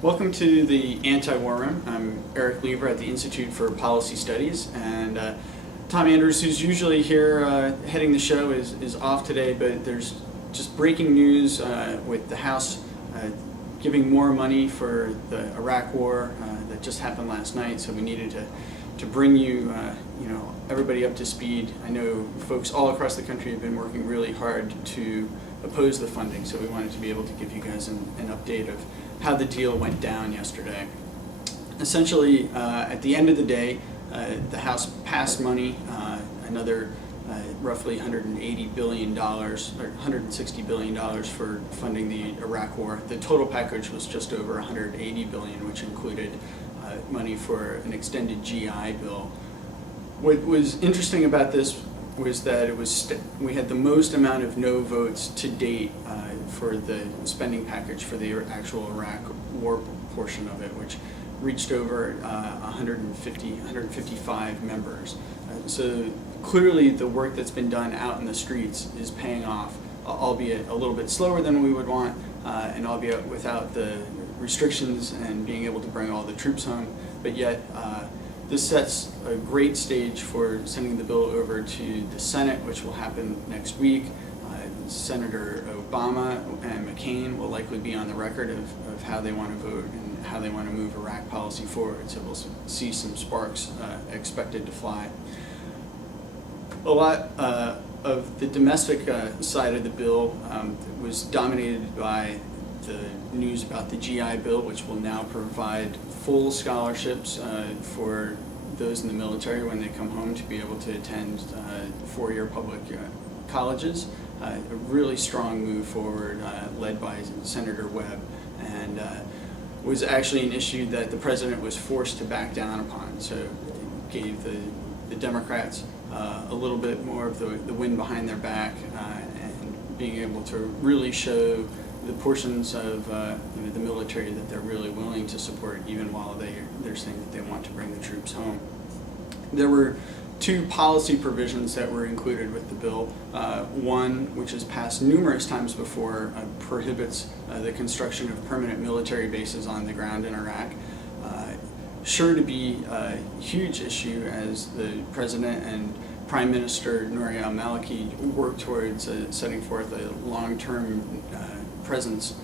Welcome to the Anti-War Room. I'm Erik Leaver at the Institute for Policy Studies, and Tom Andrews, who's usually here heading the show, is off today, but there's just breaking news with the House giving more money for the Iraq War that just happened last night, so we needed to bring you everybody up to speed. I know folks all across the country have been working really hard to oppose the funding, so we wanted to be able to give you guys an update of how the deal went down yesterday. Essentially, at the end of the day, the House passed money, another roughly $180 billion, or $160 billion for funding the Iraq War. The total package was just over $180 billion, which included money for an extended GI bill. What was interesting about this was that we had the most amount of no votes to date for the spending package for the actual Iraq War portion of it, which reached over 155 members. So clearly the work that's been done out in the streets is paying off, albeit a little bit slower than we would want, and albeit without the restrictions and being able to bring all the troops home. But yet, this sets a great stage for sending the bill over to the Senate, which will happen next week. Senator Obama and McCain will likely be on the record of how they want to vote and how they want to move Iraq policy forward. So we'll see some sparks expected to fly. A lot of the domestic side of the bill was dominated by the news about the GI Bill, which will now provide full scholarships for those in the military when they come home to be able to attend four-year public colleges. A really strong move forward led by Senator Webb, and was actually an issue that the president was forced to back down upon. So it gave the Democrats a little bit more of the wind behind their back, and being able to really show the portions of the military that they're really willing to support, even while they're saying that they want to bring the troops home. There were two policy provisions that were included with the bill. One, which has passed numerous times before, prohibits the construction of permanent military bases on the ground in Iraq. Sure to be a huge issue as the President and Prime Minister Nouri al-Maliki work towards setting forth a long-term presence,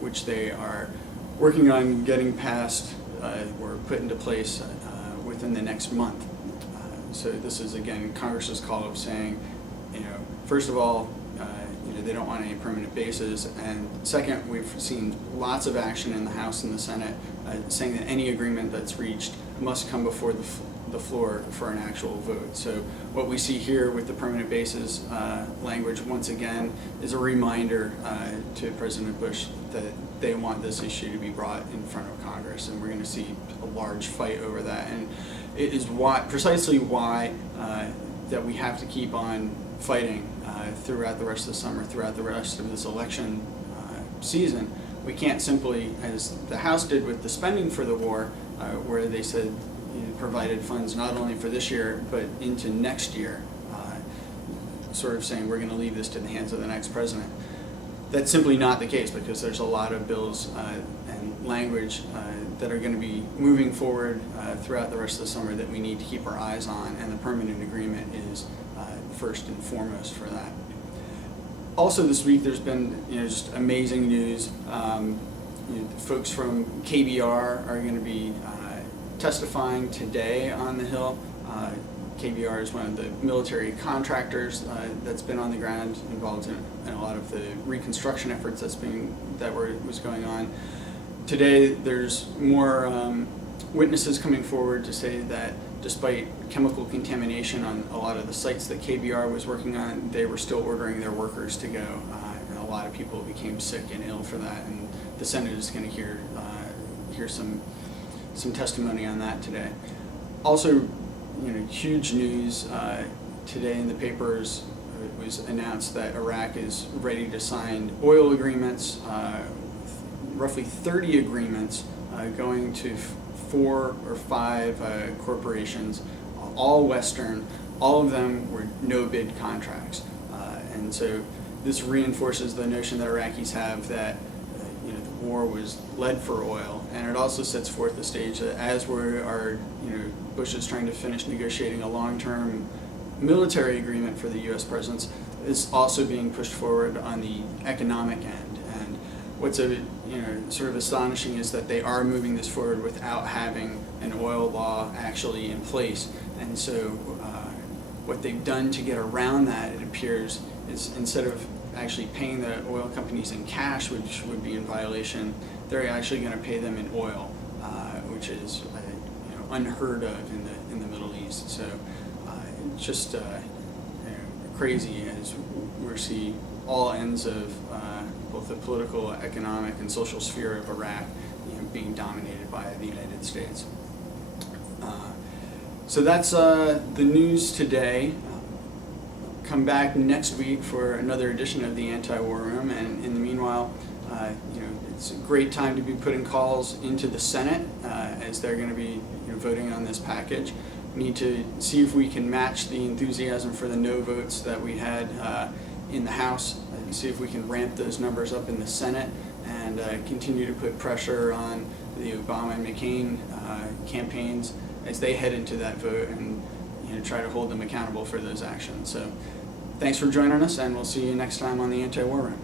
which they are working on getting passed or put into place within the next month. So this is, again, Congress's call of saying, first of all, they don't want any permanent bases, and second, we've seen lots of action in the House and the Senate saying that any agreement that's reached must come before the floor for an actual vote. So what we see here with the permanent bases language, once again, is a reminder to President Bush that they want this issue to be brought in front of Congress, and we're going to see a large fight over that. And it is precisely why that we have to keep on fighting throughout the rest of the summer, throughout the rest of this election season. We can't simply, as the House did with the spending for the war, where they said provided funds not only for this year but into next year, sort of saying we're going to leave this to the hands of the next president. That's simply not the case, because there's a lot of bills and language that are going to be moving forward throughout the rest of the summer that we need to keep our eyes on, and the permanent agreement is first and foremost for that. Also this week there's been just amazing news. Folks from KBR are going to be testifying today on the Hill. KBR is one of the military contractors that's been on the ground, involved in a lot of the reconstruction efforts was going on. Today there's more witnesses coming forward to say that despite chemical contamination on a lot of the sites that KBR was working on, they were still ordering their workers to go. And a lot of people became sick and ill for that, and the Senate is going to hear some testimony on that today. Also, huge news today in the papers. It was announced that Iraq is ready to sign oil agreements, roughly 30 agreements going to 4 or 5 corporations, all Western. All of them were no-bid contracts, and so this reinforces the notion that Iraqis have that the war was led for oil, and it also sets forth the stage that as Bush is trying to finish negotiating a long-term military agreement for the U.S. presence, is also being pushed forward on the economic end. And what's sort of astonishing is that they are moving this forward without having an oil law actually in place. And so what they've done to get around that, it appears, is instead of actually paying the oil companies in cash, which would be in violation, they're actually going to pay them in oil, which is unheard of in the Middle East. So it's just crazy as we see all ends of both the political, economic, and social sphere of Iraq being dominated by the United States. So that's the news today. Come back next week for another edition of the Anti-War Room, and in the meanwhile, it's a great time to be putting calls into the Senate as they're going to be voting on this package. We need to see if we can match the enthusiasm for the no votes that we had in the House, and see if we can ramp those numbers up in the Senate, and continue to put pressure on the Obama and McCain campaigns as they head into that vote, and try to hold them accountable for those actions. So thanks for joining us, and we'll see you next time on the Anti-War Room.